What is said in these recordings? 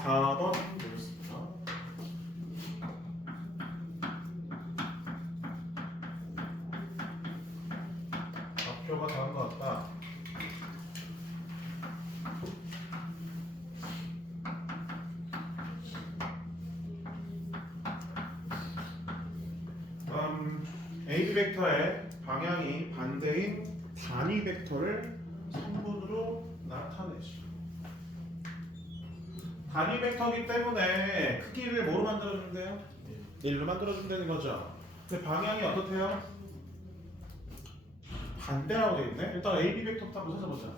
4번 보겠습니다. 좌표가 다른 것 같다. AB 벡터의 방향이 반대인 단위 벡터를 성분으로 나타내죠. 단위 벡터이기 때문에 크기를 뭐로 만들어준대요? 1로 만들어준다는 거죠. 근데 방향이 어떻대요? 반대라고 되어 있네. 일단 AB 벡터부터 한번 찾아보자.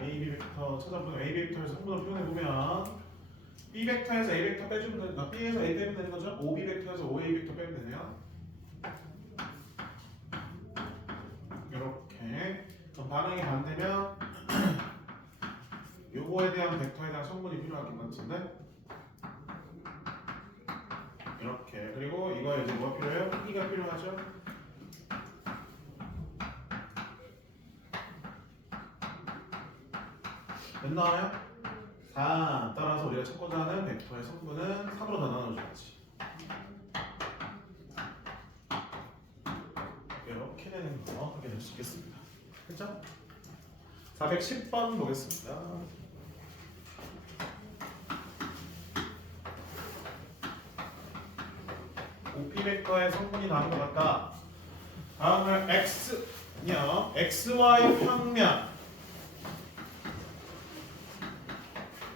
AB 벡터 찾아보면 AB 벡터에서 성분을 표현해보면 B 벡터에서 A 벡터 빼주면 되는, B에서 A 빼면 되는 거죠. OB 벡터에서 OA 벡터 빼면 되네요. 이렇게. 그럼 반응이 반대면 요거에 대한 벡터에 대한 성분이 필요할 것 같은데 이렇게. 그리고 이거에 이제 뭐가 필요해요? 크기가 필요하죠. 몇 나와요? 4. 따라서 우리가 찾고자 하는 벡터의 성분은 3으로 더 나눠줘야지. 이렇게 되는 거 확인할 수 있겠습니다. 그죠? 410번 보겠습니다. OP 벡터의 성분이 나온 것 같다. 다음은 X요. XY 평면.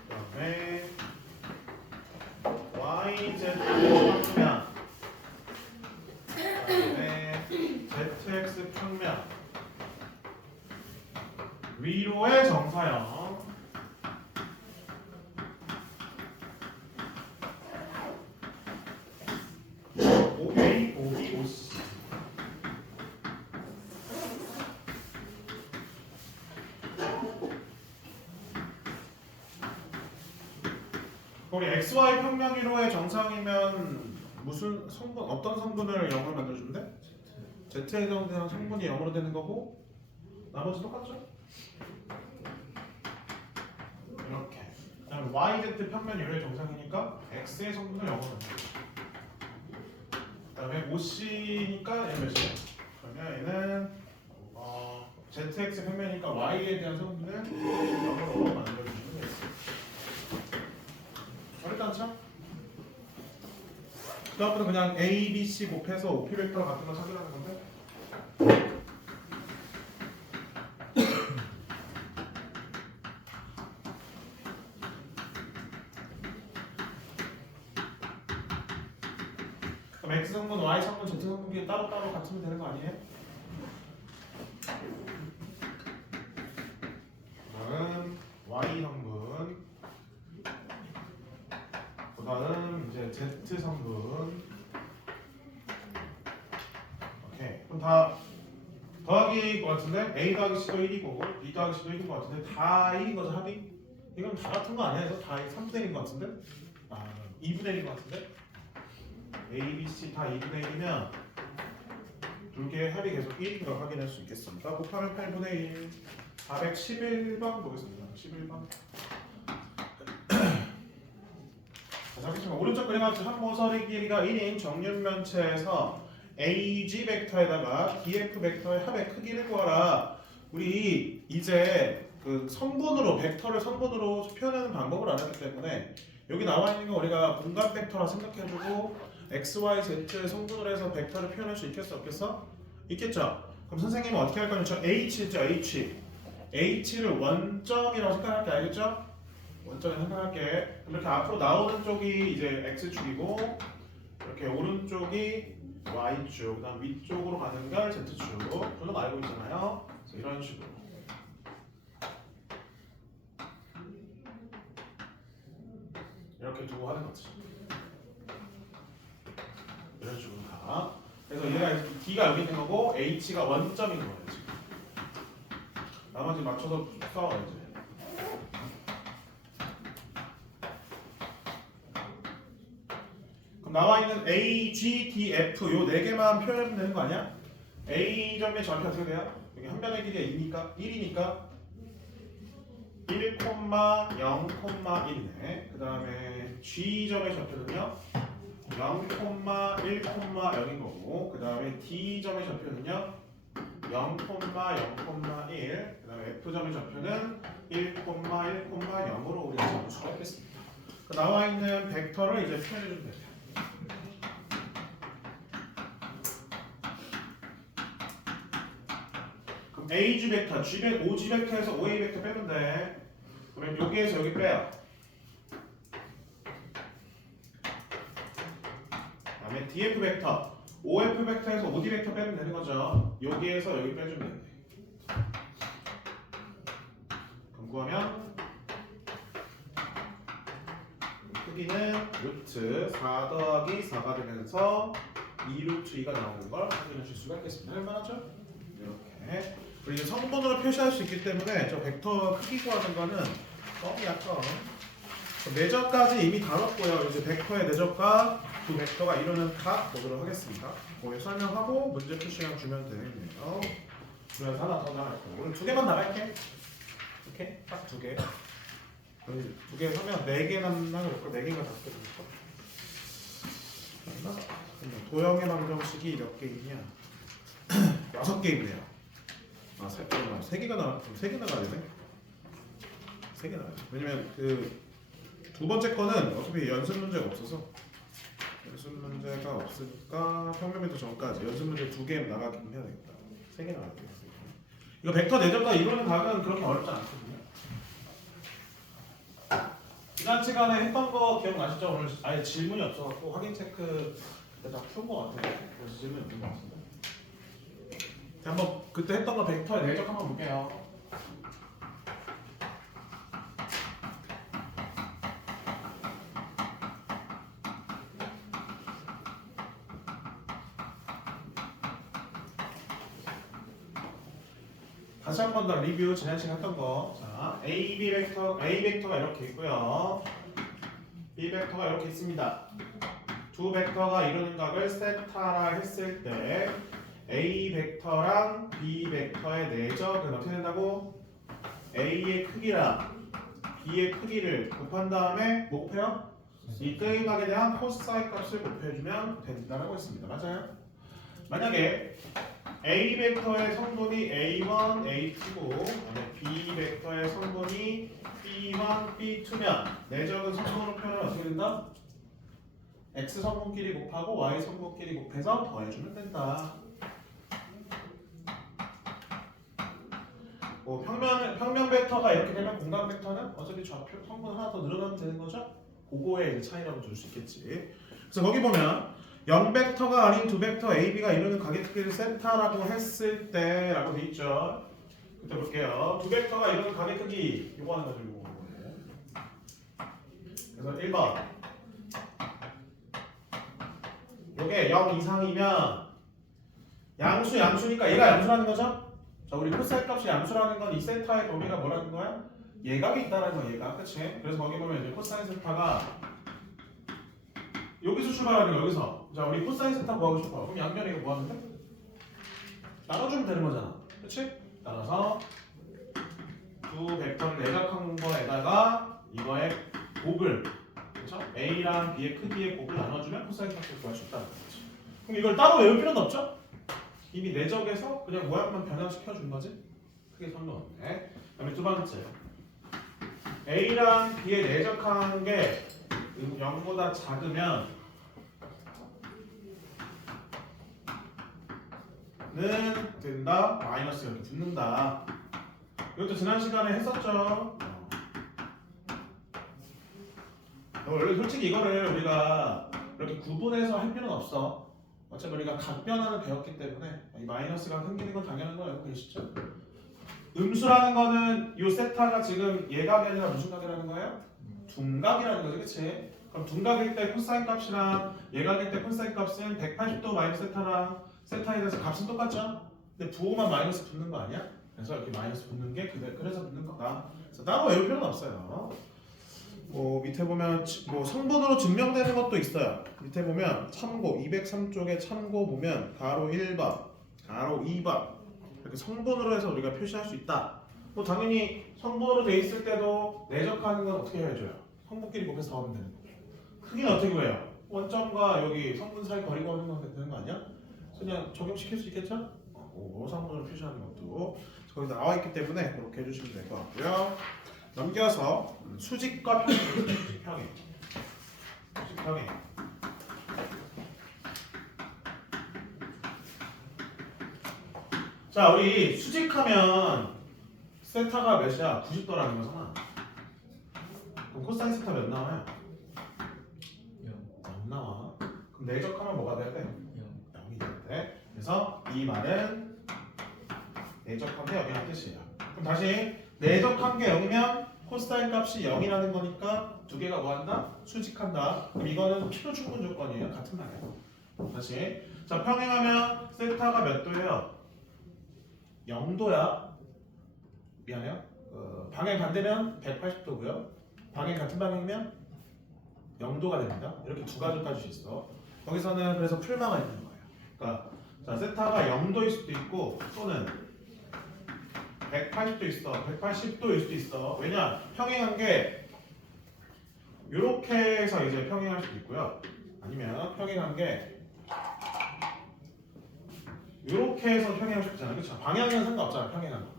그다음에 YZ 평면. 그다음에 ZX 평면. 위로의 정사형. OA, OB, OC. 우리 XY 평면 위로의 정상이면 무슨 성분, 어떤 성분을 0으로 만들어준대? Z에 해당되는 성분이 0으로 되는 거고 나머지 똑같죠? 이렇게. 그다음 YZ 평면 위로의 정상이니까 X의 성분을 0으로 만들어줘. 그다음에 OC니까 얘는 몇이야? 그러면 얘는 ZX 평면이니까 Y에 대한 성분을 0으로 만들어주시면 되겠습니다. 어렵지 않죠? 그다음부터 그냥 A, B, C 곱해서 OP 벡터 같은 거 찾으라는 건데 그럼 X 성분, Y 성분, Z 성분이 따로따로 같으면 되는 거 아니에요? 그다음 Y 성분, 그다음 이제 Z 성분. 오케이. 그럼 다 더하기일 것 같은데 A 더하기 C도 1이고 B 더하기 C도 1인 것 같은데 다 1인 거죠 합이? 이건 다 같은 거 아니야? 이거 다 3분의 1인 것 같은데? 2분의 1인 것 같은데? A, B, C 다 2분의 1이면 두 개의 합이 계속 1인 걸 확인할 수 있겠습니다. 곱하면 8분의 1. 411번 보겠습니다. 11번. 잠시만. 오른쪽 그래가지고 한 모서리 길이가 1인 정육면체에서 AG 벡터에다가 BF 벡터의 합의 크기를 구하라. 우리 이제 그 성분으로 벡터를 성분으로 표현하는 방법을 알았기 때문에 여기 나와 있는 거 우리가 공간 벡터라 생각해주고 X, Y, Z 성분으로 해서 벡터를 표현할 수 있겠어 없겠어? 있겠죠? 그럼 선생님은 어떻게 할 거냐면 H죠 H. H를 원점이라고 생각할게. 알겠죠? 원점이라고 생각할게. 그럼 이렇게 앞으로 나오는 쪽이 이제 X축이고 이렇게 오른쪽이 Y축, 그 다음 위쪽으로 가는 걸 Z축. 그건 알고 있잖아요. 그래서 이런 식으로 이렇게 두고 하는 거지. 이런 식으로 가. 그래서 얘가 D가 여기 있는 거고 H가 원점인 거예요 지금. 나머지 맞춰서 써 이제. 그럼 나와 있는 A, G, D, F 요 네 개만 표현하면 되는 거 아니야? A 점의 좌표 어떻게 돼요? 여기 한 변의 길이가 2니까 1이니까 1,0,1이네. 그 다음에 G점의 좌표는요 0,1,0인 거고, 그 다음에 D점의 좌표는요 0,0,1, 그 다음에 F점의 좌표는 1,1,0으로 우리가 잡을 수가 있겠습니다. 그 나와 있는 벡터를 이제 표현해 주면 돼요. 그럼 AG 벡터, OG 벡터에서 OA 벡터 빼면 돼. 그러면 여기에서 여기 빼요. 그다음에 DF 벡터, OF 벡터에서 OD 벡터 빼면 되는 거죠. 여기에서 여기 빼주면 돼. 그럼 구하면 크기는 루트 4 더하기 4가 되면서 2 루트 2가 나오는 걸 확인하실 수가 있겠습니다. 얼마나죠? 이렇게. 그리고 이제 성분으로 표시할 수 있기 때문에 저 벡터 크기 구하는 거는 너무 약간 내적까지 이미 다뤘고요. 이제 벡터의 내적과 두 벡터가 이루는 각 보도록 하겠습니다. 거기 설명하고 문제 표시량 주면 되겠네요. 그래서 하나 더 나갈 거예요. 오늘 2개만 나갈게. 이렇게 딱 2개. 2개 하면 4개 나가볼까? 4개인가 5개 나갈까? 도형의 방정식이 몇 개 있냐? 6개 있네요. 아, 3개가 나가, 3개 나가야 되네. 3개 나가야 돼. 왜냐면 그 두 번째 거는 어차피 연습 문제가 없어서, 연습 문제가 없으니까 평면미터 전까지 연습 문제 2개 나가긴 해야 되겠다. 3개 나가야 되겠다. 이거 벡터 내적과 이루는 각은 그렇게 어렵지 않거든요. 지난 시간에 했던 거 기억나시죠? 오늘 아예 질문이 없어갖고 확인 체크 그때 다 푼 거 같아요. 그래서 질문이 없는 거 같은데. 한번 그때 했던 거 벡터의 내적 한번 볼게요. 다시 한 번 더 리뷰 지난 시간 했던 거. 자, A 벡터가 이렇게 있고요. B 벡터가 이렇게 있습니다. 두 벡터가 이루는 각을 세타라 했을 때 A 벡터랑 B 벡터의 내적은 어떻게 된다고? A의 크기랑 B의 크기를 곱한 다음에 뭐 곱해요? 이 끄임각에 대한 코사인 값을 곱해주면 된다라고 했습니다. 맞아요? 만약에 A 벡터의 성분이 A1, A2고 B 벡터의 성분이 B1, B2면 내적은 성분으로 표현을 어떻게 된다? X 성분끼리 곱하고 Y 성분끼리 곱해서 더해주면 된다. 뭐 평면 벡터가 이렇게 되면 공간 벡터는 어차피 좌표 성분 하나 더 늘어나면 되는 거죠? 그거의 차이라고 줄 수 있겠지. 그래서 거기 보면 0벡터가 아닌 두 벡터 A, B가 이루는 각의 크기를 세타라고 했을 때 라고 돼 있죠. 그때 볼게요. 두 벡터가 이루는 각의 크기 요거 하는 거죠. 요거. 그래서 1번 요게 0 이상이면 양수니까 얘가 양수라는 거죠? 자, 우리 코사인 값이 양수라는 건 이 세타의 범위가 뭐라는 거야? 예각이 있다는 거야, 얘가. 그치? 그래서 거기 보면 이제 코사인 세타가 여기서 출발하는 거야, 여기서. 자, 우리 코사인 세타 구하고 싶어. 그럼 양변에 이거 뭐 하면 돼? 나눠주면 되는 거잖아. 그치? 따라서 두 벡터를 내각한 거에다가 이거의 곱을, 그쵸? A랑 B의 크기의 곱을 나눠주면 코사인 값을 구할 수 있다는 거지. 그럼 이걸 따로 외울 필요는 없죠? 이미 내적에서 그냥 모양만 변화시켜 준 거지? 크게 상관없네. 그다음에 두 번째, A랑 B의 내적한 게 0보다 작으면 는 된다, 마이너스 이렇게 붙는다. 이것도 지난 시간에 했었죠. 원래 솔직히 이거를 우리가 이렇게 구분해서 할 필요는 없어. 어차피 우리가 각 변화를 배웠기 때문에 이 마이너스가 생기는 건 당연한 거 알고 계시죠? 음수라는 거는 이 세타가 지금 예각이 아니라 무슨 각이라는 거예요? 둔각이라는 거죠, 그치? 그럼 둔각일 때 코사인 값이랑 예각일 때 코사인 값은 180도 마이너스 세타랑 세타에 대해서 값은 똑같죠? 근데 부호만 마이너스 붙는 거 아니야? 그래서 이렇게 마이너스 붙는 게 그래서 붙는 거다. 그래서 따로 외울 필요는 없어요. 뭐 밑에 보면 뭐 성분으로 증명되는 것도 있어요. 밑에 보면 참고 203쪽에 참고 보면 가로 1번, 가로 2번 이렇게 성분으로 해서 우리가 표시할 수 있다. 뭐 당연히 성분으로 돼 있을 때도 내적하는 건 어떻게 해줘요? 성분끼리 곱해서 더하면 되는 거예요. 크기는 어떻게 구해요? 원점과 여기 성분 사이 거리가 어느 정도 되는 거 아니야? 그냥 적용시킬 수 있겠죠? 성분으로 표시하는 것도 거기서 나와 있기 때문에 그렇게 해주시면 될 것 같고요. 넘겨서 수직과 평행. 수직 평행. 자, 우리 수직하면 세타가 몇이야? 90도라는 거잖아. 그럼 코사인 세타 몇 나와요? 0 나와. 그럼 내적하면 뭐가 돼야 돼? 0이 돼야 돼. 그래서 이 말은 내적한 게 0이라는 뜻이에요. 그럼 다시 내적한 게 0이면 코사인 값이 0이라는 거니까 두 개가 뭐한다? 수직한다. 그럼 이거는 필요 충분 조건이에요. 같은 말이에요. 다시 자, 평행하면 세타가 몇 도예요? 0도야. 미안해요. 방향 반대면 180도고요. 방향 같은 방향이면 0도가 됩니다. 이렇게 두 가지를 따질 수 있어. 거기서는 그래서 풀마가 있는 거예요. 그러니까 자, 세타가 0도일 수도 있고 또는 180도 있어. 180도일 수도 있어. 왜냐? 평행한 게 이렇게 해서 이제 평행할 수도 있고요. 아니면 평행한 게 이렇게 해서 평행할 수 있잖아요. 그렇죠? 방향은 상관없잖아요. 평행한 거.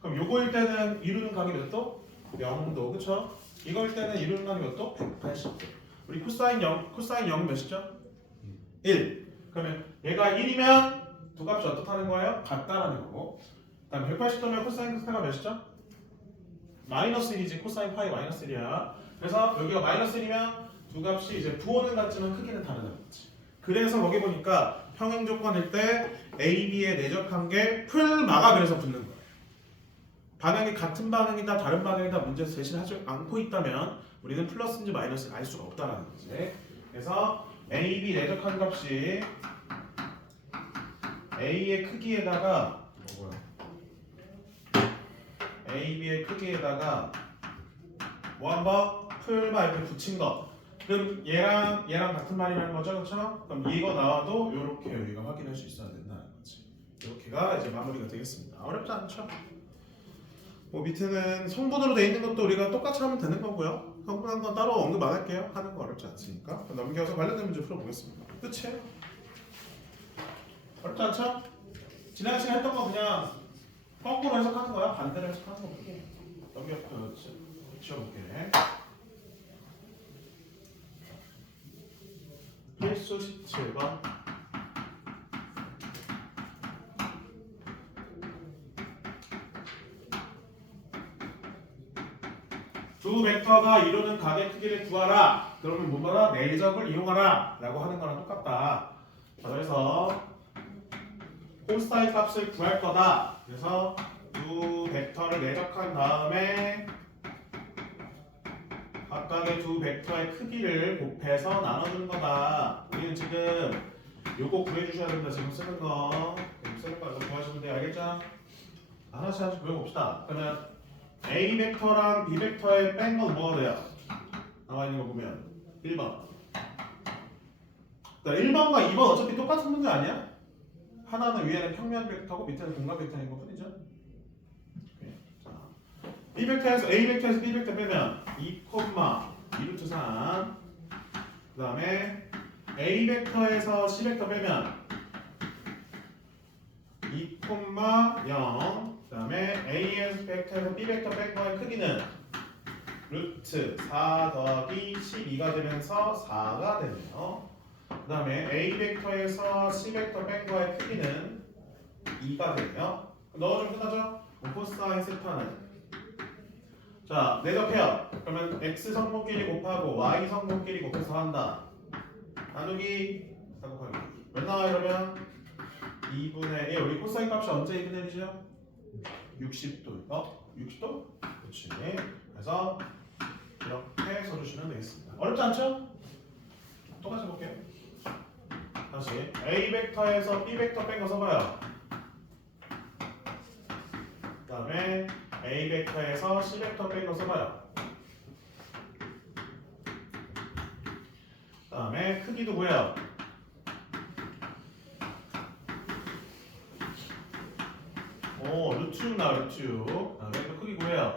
그럼 요거일 때는 이루는 각이 몇 도? 0도. 그렇죠? 이거일 때는 이루는 각이 몇 도? 180도. 우리 코사인 0은 몇이죠? 1. 그러면 얘가 1이면 두 값이 어떻다는 거예요? 같다라는 거고. 그다음 180도면 코사인 세타가 몇이죠? 마이너스 1이지. 코사인 파이 마이너스 1이야. 그래서 여기가 마이너스 1이면 두 값이 이제 부호는 같지만 크기는 다르다는 거지. 그래서 거기 보니까 평행 조건일 때 A, B에 내적한 게 풀마가 그래서 붙는 거예요. 방향이 같은 방향이다 다른 방향이다 문제에서 제시하지 않고 있다면 우리는 플러스인지 마이너스를 알 수가 없다라는 거지. 그래서 A, B 내적한 값이 A의 크기에다가 A, B의 크기에다가 뭐 한번 풀마 이렇게 붙인 거. 그럼 얘랑 같은 말이라는 거죠, 그렇죠? 그럼 이거 나와도 이렇게 여기가 확인할 수 있어야 된다는 거지. 이렇게가 이제 마무리가 되겠습니다. 어렵지 않죠? 뭐 밑에는 성분으로 돼 있는 것도 우리가 똑같이 하면 되는 거고요. 성분한 건 따로 언급 안 할게요. 하는 거 어렵지 않으니까. 넘겨서 관련된 문제 풀어보겠습니다. 끝이에요. 어렵지 않죠? 지난 시간에 했던 거 그냥 거꾸로 해석하는 거야. 반대로 해석하는 거 뿐이에요. 넘겨 지워볼게. 필수 17번. 두 벡터가 이루는 각의 크기를 구하라. 그러면 뭐뭐라? 내적을 이용하라 라고 하는 거랑 똑같다. 자, 그래서 코사인 값을 구할 거다. 그래서 두 벡터를 내적한 다음에 각각의 두 벡터의 크기를 곱해서 나눠주는 거다. 우리는 지금 요거 구해주셔야 됩니다. 지금 쓰는 거. 이거 구하시면 돼요. 알겠죠? 하나씩 구해봅시다. 그러면 A 벡터랑 B 벡터에 뺀 건 뭐가 돼요? 나와 있는 거 보면 1번. 1번과 2번 어차피 똑같은 문제 아니야? 하나는 위에는 평면 벡터고 밑에는 공간 벡터인 것 뿐이죠. 자, B 벡터에서 A 벡터에서 B 벡터 빼면 2, 2루트 3. 그 다음에 A 벡터에서 C 벡터 빼면 2, 0. 그 다음에 A 벡터에서 B 벡터 뺀 거의 크기는 루트 4 더하기 12가 되면서 4가 되네요. 그 다음에 A 벡터에서 C 벡터 뺀 거의 크기는 2가 되네요. 넣어주면 끝나죠? 코사인 세타는 자, 내적해요. 그러면 X 성분끼리 곱하고 Y 성분끼리 곱해서 한다. 나누기 몇 나와요 그러면? 2분의 1. 우리 코사인 값이 언제 2분의 1이죠? 60도. 60도? 그렇지. 그래서 이렇게 써주시면 되겠습니다. 어렵지 않죠? 똑같이 볼게요. 다시 A 벡터에서 B 벡터 뺀 거 써봐요. 그 다음에 A 벡터에서 C 벡터 뺀 거 써봐요. 그 다음에 크기도 구해요. 오, 루트 6나 루트 6. 벡터 크기 구해요.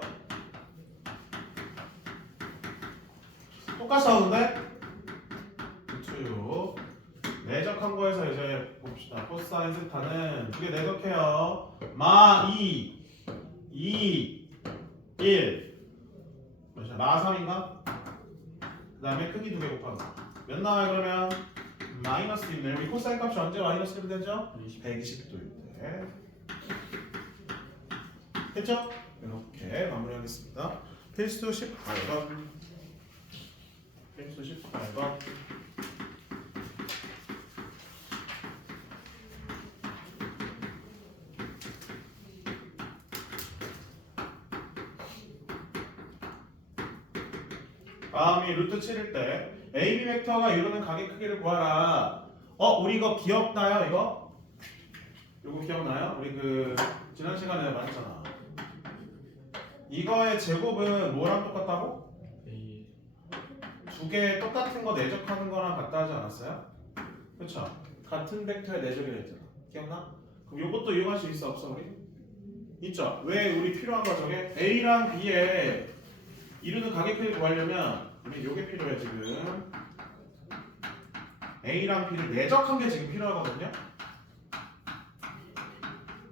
똑같이 나오는데? 루트 6. 내적한 거에서 이제 봅시다. 코사인 세타는 두 개 내적해요. 마 2, 2, 1. 몇이야? 마 3인가? 그 다음에 크기 두 개 곱하기. 몇 나와요 그러면? 마이너스 1네. 우리 코사인 값이 언제 마이너스 1이 되죠? 120도일 때. 됐죠? 이렇게 마무리하겠습니다. 필수 18번. 필수 18번. 다음이 루트 7일 때 AB 벡터가 이루는 각의 크기를 구하라. 우리 이거 기억나요? 이거? 이거 기억나요? 우리 그 지난 시간에 말했잖아. 이거의 제곱은 뭐랑 똑같다고? 두 개 똑같은 거 내적하는 거랑 같다 하지 않았어요? 그렇죠? 같은 벡터의 내적이라 했잖아. 기억나? 그럼 이것도 이용할 수 있어 없어 우리? 있죠? 왜 우리 필요한 거 저게? A랑 B에 이루는 각의 크기를 구하려면 우리 요게 필요해 지금. A랑 B를 내적한 게 지금 필요하거든요.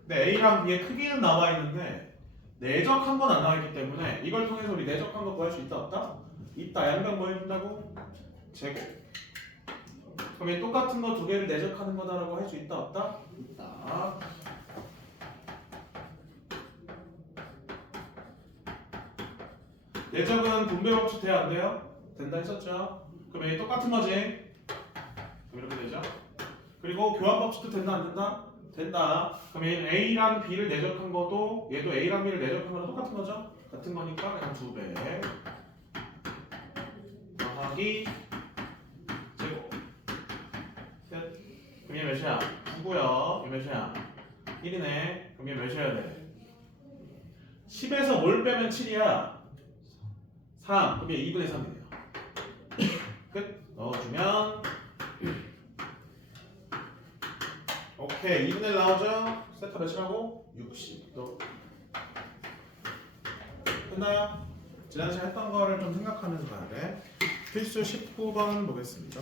근데 A랑 B의 크기는 나와 있는데 내적한 건 안 나와 있기 때문에 이걸 통해서 우리 내적한 거 구할 수 있다 없다? 있다. 양변 뭐 해준다고? 제곱. 그럼 이 똑같은 거 두 개를 내적하는 거다라고 할 수 있다 없다? 있다. 내적은 분배 법칙 돼야 안 돼요? 된다 했었죠? 그럼 얘 똑같은 거지? 그럼 이렇게 되죠? 그리고 교환 법칙도 된다 안 된다? 된다. 그럼 얘는 A랑 B를 내적한 것도 얘도 A랑 B를 내적한 거랑 똑같은 거죠? 같은 거니까 그냥 2배 더하기 제곱. 끝. 그럼 얘 몇이야? 9고요. 얘 몇이야? 1이네. 그럼 얘 몇이어야 돼? 10에서 뭘 빼면 7이야? 3. 그럼 얘 2분의 3이네요. 끝. 넣어주면 오케이. 2분의 1 나오죠? 세타 몇이라고? 60. 또 끝나요? 지난 시간 했던 거를 좀 생각하면서 가야 돼. 필수 19번 보겠습니다.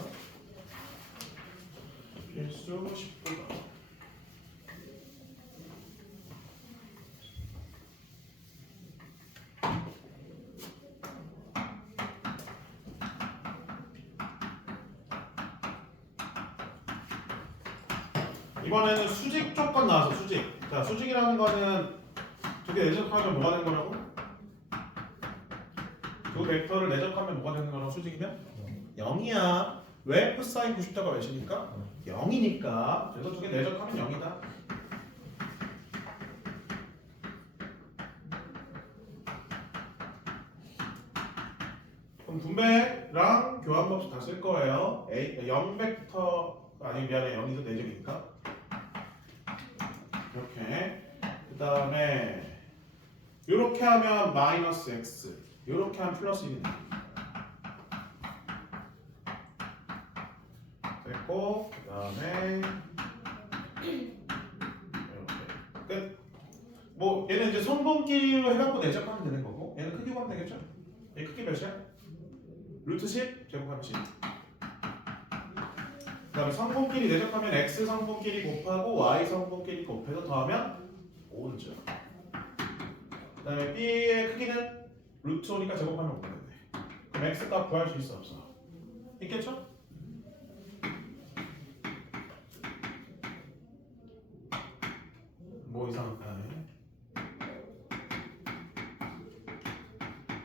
필수 19번. 이번에는 수직 조건 나와서 수직. 자, 수직이라는 거는 두 개 내적하면 뭐가 되는 거라고? 두 벡터를 내적하면 뭐가 되는 거라고 수직이면? 0이야. 왜? 코사인 90도가 몇이니까? 0이니까. 그래서 두 개 내적하면 0이다. 그럼 분배랑 교환 법칙 다 쓸 거예요. 0 벡터가 아니 미안해 0이서 내적이니까. 이렇게. 그 다음에 이렇게 하면 마이너스 x, 이렇게 하면 플러스 1이네. 됐고, 그 다음에 이렇게 끝. 뭐 얘는 이제 성분끼리로 해갖고 내적하면 되는 거고, 얘는 크기 구하면 되겠죠? 얘 크기 몇이야? 루트 10 제곱하면 10. 그 다음에 성분끼리 내적하면 x 성분끼리 곱하고 y 성분끼리 곱해서 더하면 5죠. 그 다음에 b의 크기는 루트 5니까 제곱하면 5인데 그럼 x 값 구할 수 있어 없어? 있겠죠? 뭐 이상할까요?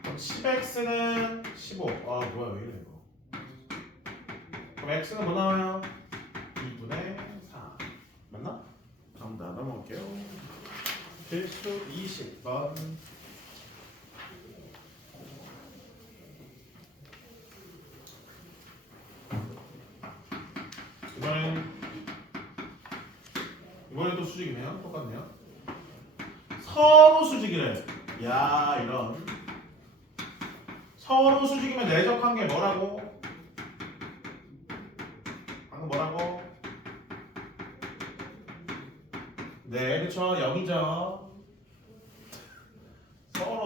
그럼 10x는 15. 아 뭐야 왜 이래 이거. 그럼 x는 뭐 나와요? 2분의 4 맞나? 정답 넘어갈게요. 필수 20번. 이번에도 수직이네요. 똑같네요. 서로 수직이래. 야 이런. 서로 수직이면 내적한 게 뭐라고? 방금 뭐라고? 네, 그쵸. 0이죠.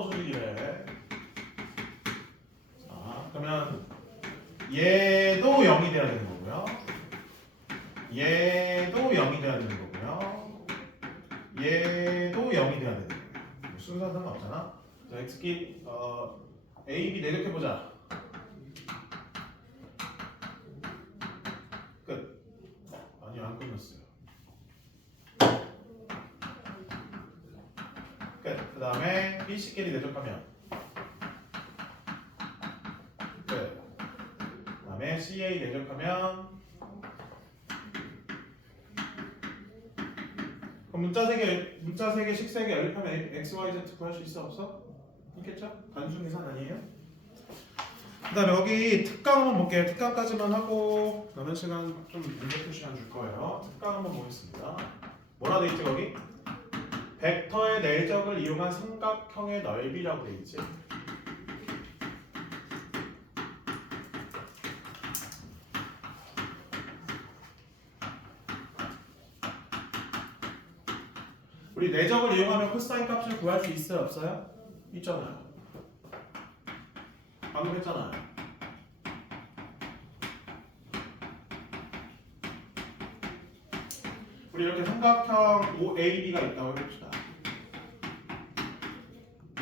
모서리기래. 자, 그러면 얘도 0이 돼야 되는 거고요. 얘도 0이 돼야 되는 거고요. 얘도 0이 돼야 되는 거예요. 순서는 상관없잖아. 자, x기 a, b 내력해보자. 끝. 아니요, 안 끝났어요. 끝. 그 다음에 b, c끼리 내적하면 끝. 그 다음에 ca 내적하면 그럼 문자 세 개, 식 세 개 연립하면 x, y, z 구할 수 있어 없어? 있겠죠? 단순 계산 아니에요? 그 다음에 여기 특강 한번 볼게요. 특강까지만 하고 남은 시간 좀 문제 풀 시간 줄 거예요. 특강 한번 보겠습니다. 뭐라 돼 있지 거기? 벡터의 내적을 이용한 삼각형의 넓이라고 돼 있지. 우리 내적을 이용하면 코사인 값을 구할 수 있어요 없어요? 있잖아요. 방금 했잖아요. 우리 이렇게 삼각형 OAB가 있다고 해봅시다.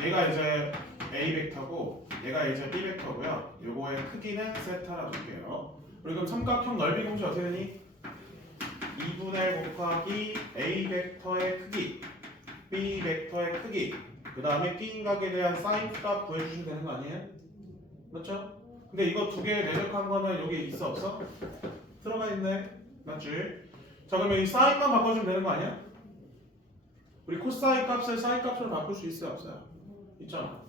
얘가 이제 A 벡터고 얘가 이제 B 벡터고요. 요거의 크기는 세타라 줄게요. 우리 그럼 삼각형 넓이 공식 어떻게 되니? 2분의 1 곱하기 A 벡터의 크기 B 벡터의 크기 그 다음에 끼인각에 대한 사인 값 구해주시면 되는 거 아니에요? 맞죠? 근데 이거 두 개 내적한 거는 여기 있어 없어? 들어가 있네. 맞지? 자 그러면 이 사인만 바꿔주면 되는 거 아니야? 우리 코사인 값을 사인 값으로 바꿀 수 있어요 없어요? 있잖아.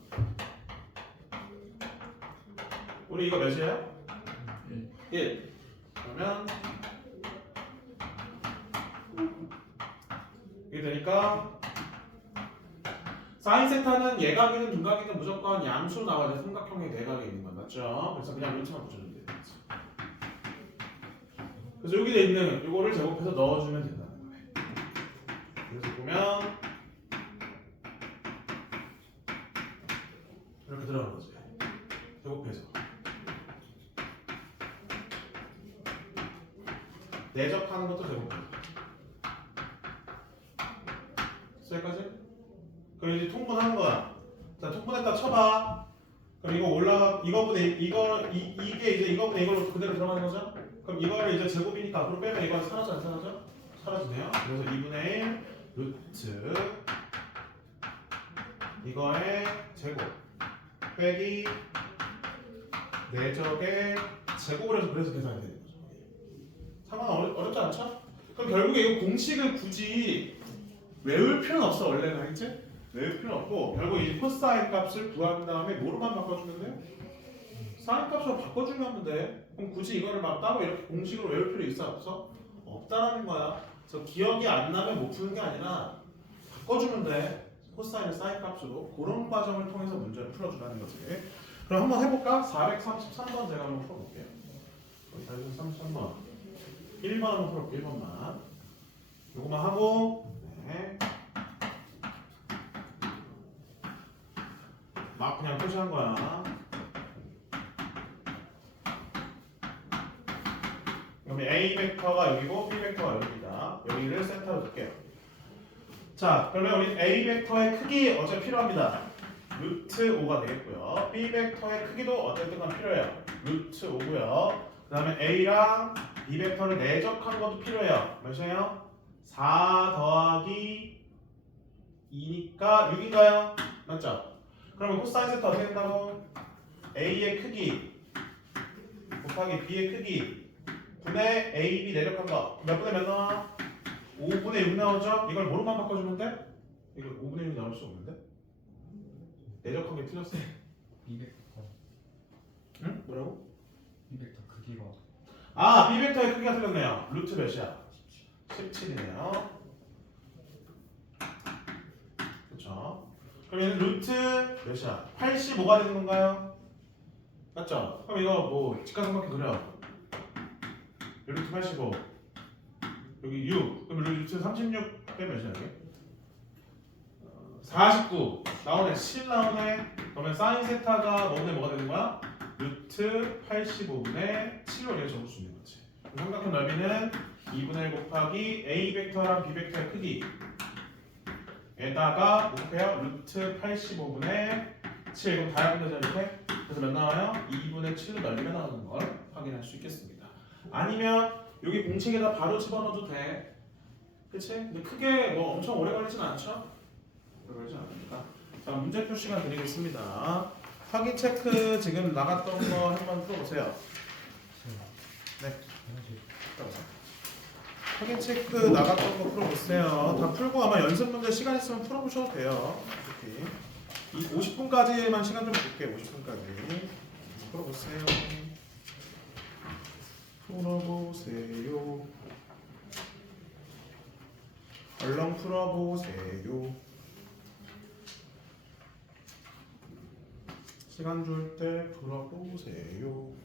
우리 이거 몇이에요? 1. 그러면 이게 되니까 사인 세타는 예각이든 둔각이든 무조건 양수로 나와야 돼. 삼각형의 내각에 있는 건 맞죠? 그래서 그냥 루트만 붙여주면 돼요. 그래서 여기 돼 있는 이거를 제곱해서 넣어주면 된다는 거예요. 그래서 보면 이렇게 들어가는 거지. 제곱해서 내적하는 것도 제곱해서 여기까지? 그럼 이제 통분하는 거야. 자, 통분했다 쳐봐. 그럼 이거 이거분의 이게 이제 이거분의 이걸로 그대로 들어가는 거죠? 그럼 이거를 이제 제곱이니까 앞으로 빼면 이거 사라져 안 사라져? 사라지네요. 그래서 2분의 1 루트 이거의 제곱 빼기 내적의 제곱을 해서 그래서 계산이 되는 거죠. 상관 어렵지 않죠? 그럼 결국에 이거 공식을 굳이 외울 필요는 없어 원래는 알겠지? 외울 필요는 없고 결국 이 코사인 값을 구한 다음에 뭐로만 바꿔주면 돼? 사인 값으로 바꿔주면 하면 돼. 그럼 굳이 이거를 막 따로 이렇게 공식으로 외울 필요 있어 없어? 없다라는 거야. 그래서 기억이 안 나면 못 푸는 게 아니라 바꿔주면 돼. 코사인을 사인 값으로 그런 과정을 통해서 문제를 풀어주라는 거지. 그럼 한번 해볼까? 433번 제가 한번 풀어볼게요. 433번 1번 한번 풀어볼게요. 1번만 요거만 하고 네. 막 그냥 표시한 거야. 그러면 A 벡터가 여기고 B 벡터가 여기입니다. 여기를 센터로 둘게요. 자, 그러면 우리 A 벡터의 크기 어차피 필요합니다. 루트 5가 되겠고요. B 벡터의 크기도 어쨌든 간 필요해요. 루트 5고요. 그 다음에 A랑 B 벡터를 내적한 것도 필요해요. 몇이에요? 4 더하기 2니까 6인가요? 맞죠? 그러면 코사인 세타 어떻게 된다고? A의 크기 곱하기 B의 크기 분의 A, B 내력한 거 몇 분의 몇 나와? 5분의 6 나오죠? 이걸 뭐로만 바꿔주면 돼? 이거 5분의 6 나올 수 없는데? 내적한 게 틀렸어. B벡터. 응? 뭐라고? B벡터 크기가 아, B 벡터의 크기가 틀렸네요. 루트 몇이야? 17이네요. 그렇죠? 그럼 얘는 루트 몇이야? 85가 되는 건가요? 맞죠? 그럼 이거 뭐 직각삼각형 그려. 여기 루트 85 여기 6 그럼 루트 36 빼면 몇이야 이게? 49 나오네. 7 나오네. 그러면 사인 세타가 뭐가 되는 거야? 루트 85분의 7로 이렇게 적을 수 있는 거지. 삼각형 넓이는 2분의 1 곱하기 a 벡터랑 b 벡터의 크기 에다가 어떻게 해요? 루트 85분의 7. 그럼 다 합해서 이렇게. 그래서 몇 나와요? 2분의 7로 넓이가 나오는 걸 확인할 수 있겠습니다. 아니면 여기 공책에다 바로 집어넣어도 돼. 그치? 근데 크게 뭐 엄청 오래 걸리진 않죠? 오래 걸리진 않으니까. 자, 문제표 시간 드리겠습니다. 확인 체크 지금 나갔던 거 한번 풀어보세요. 네. 풀어보세요. 확인 체크 나갔던 거 풀어보세요. 다 풀고 아마 연습 문제 시간 있으면 풀어보셔도 돼요. 이렇게. 이 50분까지만 시간 좀 줄게요. 50분까지. 풀어보세요. 풀어보세요. 얼렁 풀어보세요. 시간 줄 때 풀어보세요.